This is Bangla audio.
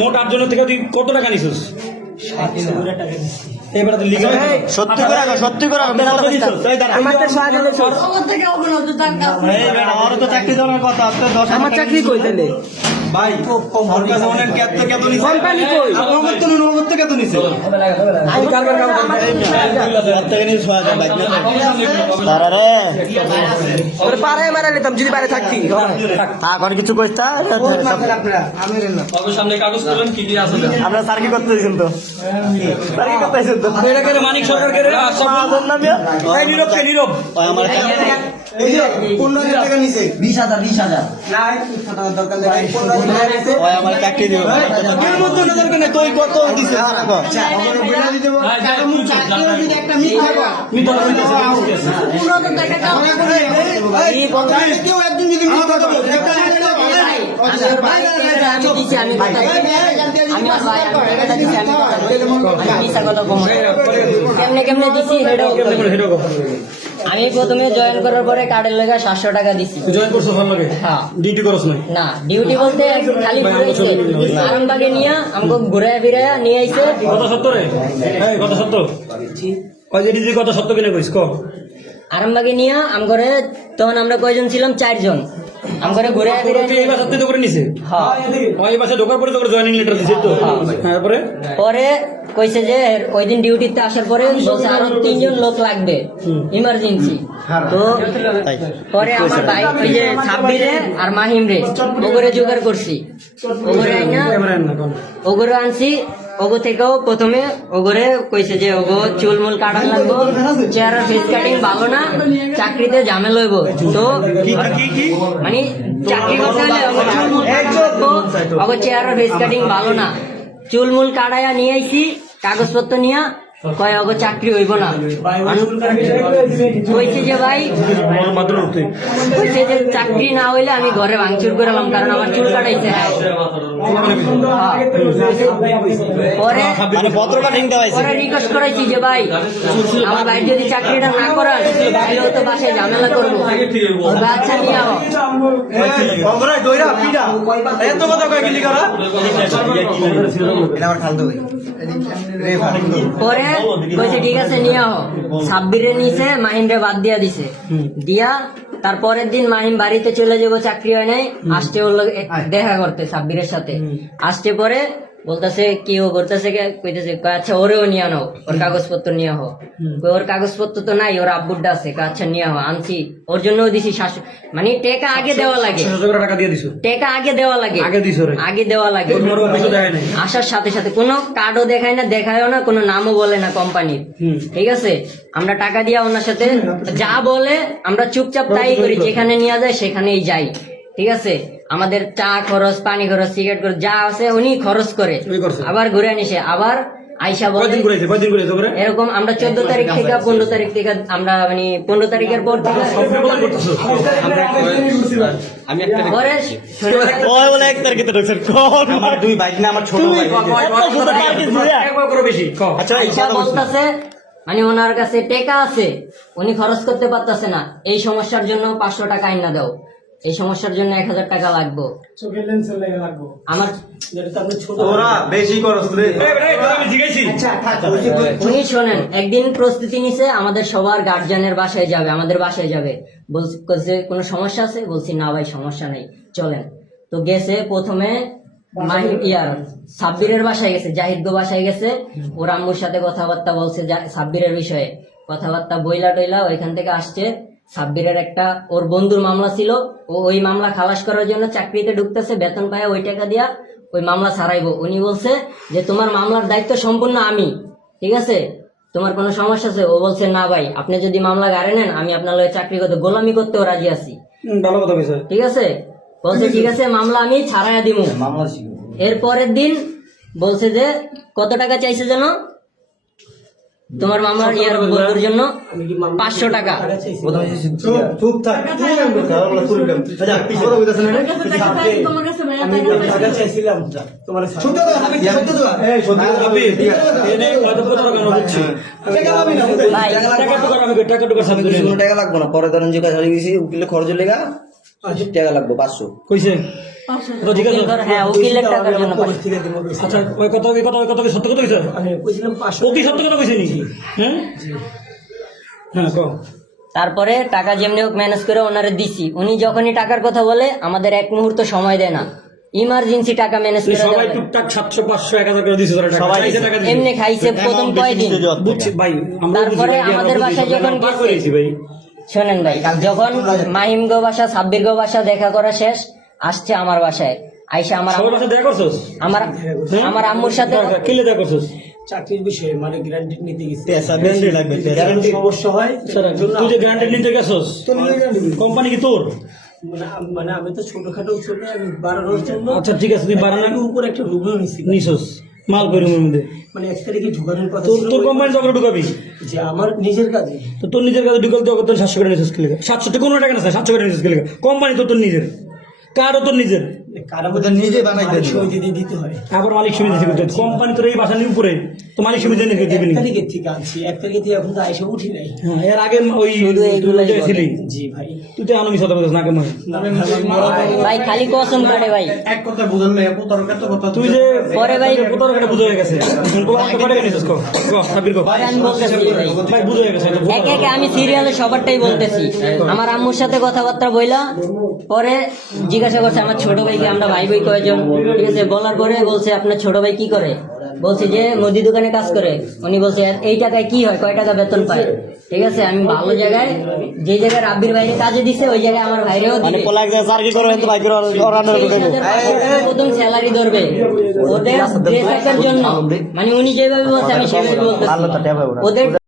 মোট 8 জনের থেকে তুই কত টাকা নিছিস? এবারে তুই লিখে সত্যি করে আগো, সত্যি করে আগো, মেলা তো দিছো। আমার তো 6,000 আমারও তো চাকরি দেওয়ার কথা, আপনি 10 আমার চাকরি কই তাহলে ভাই সরকার অনেক কত নিছে? কোম্পানি কই? নগদ থেকে কত নিছে? আমি কালকে কাম তারা রে ওর পারে মারা নিতাম যদি বাইরে থাকতি এখন কিছু কইতা সামনে কাগজ করলেন কি কি আছে? আমরা স্যার কি করতে দিছেন তো? স্যার কি করতে দিছেন তো? এটা কে মানিক সরকার কে রে? আসাম না মিয়া এই নীরব কে নীরব? ওই আমার এই যে 15,000 টাকা নিছে 20,000 না দরকার নেই 15,000 টাকা নিছে ওই আমার চাকরি দিও এর মধ্যে নজর কেন তুই কত দিছিস? আচ্ছা আমরা বলে দিতে টাকা মুখ চাকরিও যদি একটা মিথ্যা কথা মিথ্যা কইতাছিস। 15,000 টাকা টাকা করে এই বলতে কেউ একজন যদি মিথ্যা কথা বলে একটা আমি দিছি আমি কথাই আমি ভাই এটা দিছি আমি আমি মিছা কথা কম কেমনে কেমনে দিছি হেডো আমি প্রথমে জয়েন করার পরে কার্ডের লাগা 700 টাকা দিছি। জয়েন করছ ভালো লাগে? হ্যাঁ ডিউটি করছ না? না ডিউটি বলতে খালি ঘুরাইছে আরামবাগে নিয়ে আমাকে ঘুরায় ফিরায় নিয়ে আইছে কত সত্য রে? এই কত সত্য? কয় যে দিদি কত সত্য কিনে কইস ক? আরামবাগে নিয়ে আমগরে তখন আমরা কয়জন ছিলাম 4 জন আমগরে ঘুরায় ফিরায় এই বাসা তুই তো করে নিছে? হ্যাঁ ওই বাসা ঢোকার পরে তো করে জয়েনিং লেটার দিছিস তো? তারপরে পরে কইছে যে ওই দিন ডিউটিতে আসার পরে বলছে আরো 3 জন লোক লাগবে ইমার্জেন্সি। তো পরে আমার ভাই ওই যে সাব্বিরে আর মাহিম রে ওগরে জোগাড় করছি ওগরে আইনা ওগরে আনছি ওগো থেকেও প্রথমে ওগরে কইছে যে ওগো চুলমুল কাটান লাগবো চেহারা ফেস কাটিং ভালো না চাকরিতে ঝামেল হইব। তো মানে চাকরি করতে হলে ওগো চুলমুল কাটবো ওগো চেহারা ফেস কাটিং ভালো না চুলমুল কাটাইয়া নিয়ে আইছি কাগজপত্র নিয়ে কয় ওগো চাকরি হইব না কইছে যে ভাই কইছে যে চাকরি না হইলে আমি ঘরে ভাঙচুর করলাম কারণ আমার চুল কাটাইছে না। পরে মানে পত্রটা ঠিক দেওয়াইছে পরে রিকোয়েস্ট করাইছি যে ভাই আমার ভাই যদি চাকরিটা না করান তাহলে তো বাসায় ঝামেলা করবো আচ্ছা নিয়ে আও। বন্ধুরা দইরা পিডা এত কথা কই গিলি করা এটা আমার খালতো ভাই পরে কইছে ঠিক আছে নিয়ে আও। সাব্বিরে নিছে মাহিমরে বাদ দিয়া দিছে দিয়া তারপরের দিন মাহিম বাড়িতে চলে যাবো চাকরি হয় নাই আসতে ওর লগে দেখা করতে সাব্বিরের সাথে আসতে পরে বলতেছে কি ও করতেছে কইতেছে আচ্ছা ওরেও নিয়ে আনো ওর কাগজপত্র নিয়ে আহ ওর কাগজপত্র তো নাই ওর আব্বুরটা আছে আচ্ছা নিয়ে আহ আনছি ওর জন্য দিছি মানে টেকা আগে দেওয়া লাগে টাকা দিয়ে দিছো? টেকা আগে দেওয়া লাগে আগে দিছো রে? আগে দেওয়া লাগে তোমার অফিসে দেখায় নাই? আসার সাথে সাথে কোনো কার্ডও দেখায় না দেখায়ও না কোনো নামও বলে না কোম্পানির ঠিক আছে আমরা টাকা দিয়া ওনার সাথে যা বলে আমরা চুপচাপ তাই করি যেখানে নিয়ে যায় সেখানেই যাই ঠিক আছে আমাদের চা খরচ পানি খরচ সিগারেট খরচ যা আছে উনি খরচ করে আবার ঘুরে আনিসে আবার আইসা বলে কয়দিন ঘুরাইছে তোরে? এরকম আমরা 14 তারিখ থেকে 15 তারিখ থেকে আমরা মানে 15 তারিখের পর থেকে আমি একটা পরে ওই বলে এক তারিখে ঢুকছেন কোন আমার দুই ভাই না আমার ছোট ভাই একবার করে বেশি ক। আচ্ছা আইসা বলতাছে মানে ওনার কাছে টাকা আছে উনি খরচ করতে পারতাছে না এই সমস্যার জন্য 500 টাকা আইনা দাও এই সমস্যার জন্য 1000 টাকা লাগবে চোখের লেন্সের লেগে লাগবো আমার ওরা বেশি করছ রে আমি জিজ্ঞাসি উনি শোনেন একদিন প্রস্তুতি নিছে আমাদের সবার গার্জিয়ানের বাসায় যাবে আমাদের বাসায় যাবে বলছে কোনো সমস্যা আছে বলছি না ভাই সমস্যা নেই চলেন। তো গেছে প্রথমে সাব্বিরের বাসায় গেছে জাহিদ গো বাসায় গেছে ওর আম্মুর সাথে কথাবার্তা বলছে সাব্বিরের বিষয়ে কথাবার্তা বইলা টইলা ওইখান থেকে আসছে সাব্বিরের একটা ওর বন্ধুর মামলা ছিল ও ওই মামলা খালাস করার জন্য চাকরিতে ঢুকতেছে বেতন পায় ওই টাকা দিয়া ওই মামলা ছাড়াইবো। উনি বলছে যে তোমার মামলার দায়িত্ব সম্পূর্ণ আমি ঠিক আছে তোমার কোনো সমস্যা আছে ও বলছে না ভাই আপনি যদি মামলা গাড়ে নেন আমি আপনার লগে চাকরি করতে গোলামি করতেও রাজি আছি ভালো কথা কইছে। ঠিক আছে বলছে ঠিক আছে মামলা আমি ছাড়াইয়া দিব। মামলা ছিল এর পরের দিন বলছে যে কত টাকা চাইছে যেন তোমার মামলার ইয়ার বন্ধুর জন্য 500 টাকা চুপ থাক আচ্ছা পিছনে কইতাছ না আমি টাকা চাইছিলাম তোমার ছোট আমি ছোট তো এই ছোট এনে কত কত টাকা হচ্ছে? টাকা পাবি না ভাই টাকা টুকু সাথে ধরে টাকা লাগবে না পরে ধরেন যে কাজ হয়ে গেছি উকিলে খরচ লেগা টাকা লাগবে 500 কইছে তো ঠিক আছে উকিল করে- হ্যাঁ উকিলের টাকার জন্য পাঠাইছে। পরিস্থিতি দিব কইছি। আচ্ছা ওই কথা সত্য কথা কইছে আমি কইছিলাম 500 ও কি সত্য কথা কইছে নাকি হ্যাঁ হ্যাঁ কও তারপরে টাকা যেমনি হোক ম্যানেজ করে ওনারে দিছি। উনি যখনই টাকার কথা বলে আমাদের এক মুহূর্ত সময় দেয় না, ইমার্জেন্সি টাকা ম্যানেজ করে সবাই দেয়। টুকটাক 700 500 1000 করে দিছে তারা টাকা খাইছে টাকা দিছে এমনি খাইছে প্রথম কয়দিন। বুঝছি ভাই আমরা তারপরে আমাদের বাসায় যখন পার গেছে- করেছি ভাই শোনেন ভাই, যখন মাহিম গো বাসা সাব্বির গো বাসা দেখা করা শেষ, আসছে আমার বাসায় আইসা সবার বাসা দেখা করছস আমার আম্মুর সাথে কিলে দেখা করছস চাকরির বিষয়ে মানে গ্যারান্টি নিতে গেছি পেশা বেশি লাগবে, পেশা। গ্যারান্টি সমস্যা হয় স্যার তুই যে গ্যারান্টি নিতে গেছস কোম্পানি কি তোর মানে আমি তো ছোটখাটো ছোট আমি বাড়ানোর জন্য আচ্ছা ঠিক আছে তুই বাড়ানোর উপর একটা রুমও নিছি নিছস মাল করে রুমের মধ্যে মানে 1 তারিখে ঢোকানোর কথা তোর ছিল তোর কোম্পানি যখন ঢুকাবি যে আমার নিজের কাজে তো তোর নিজের কাছে ঢুকাল তো তোর 700 করে নিছস কি লেখা 700 তো কোনো টাকা না 700 করে নিছস কি লেখা কোম্পানি তো তোর নিজের কারও তোর নিজের কারো ওদের নিজে বানাইতে দিবে। সমিতি দিয়ে দিতে হয় আবার মালিক সমিতি থেকে করতে কোম্পানি তোর এই বাসা নিয়ে উপরে তো মালিক সমিতি নিয়ে দিবি 1 না তারিখের থেকে আনছি 1 তারিখে থেকে এখন তো আইসা উঠি নাই হ্যাঁ এর আগে ওই শুধু এইগুলাই তুই ছিলি জি ভাই তুই তো আনমি সাথে বলছিস না কেমন ভাই খালি কসম কাটে ভাই। এক কথা বুঝেন না, এত তর্ক এত কথা তুই যে পরে ভাই কোথাও একটা বুঝে গেছে কত টাকা নিছস কো সাবির কো পরে আমি বলতেছি ভাই, ভাই বুঝে গেছে এটা বুঝে একে একে আমি সিরিয়ালে সবারটাই বলতেছি। আমার আম্মুর সাথে কথাবার্তা বইলা পরে জিজ্ঞাসা করছে আমার ছোট ভাইকে আমরা ভাই ভাই কয়জন, ঠিক আছে। বলার পরে বলছে আপনার ছোট ভাই কি করে, বলছে যে মুদি দোকানে কাজ করে। উনি বলছে এই টাকায় কি হয়, কয় টাকা বেতন পায়, ঠিক আছে। আমি ভালো জায়গায়, যে জায়গায় রাব্বির বাইরে কাজে দিছে ওই জায়গায় আমার ভাইরেও দিবে। 20,500 প্রথম স্যালারি ধরবে ওদের ড্রেস আসার জন্য, মানে উনি যেভাবে বলছে আমি সেভাবে বলতেছি ওদের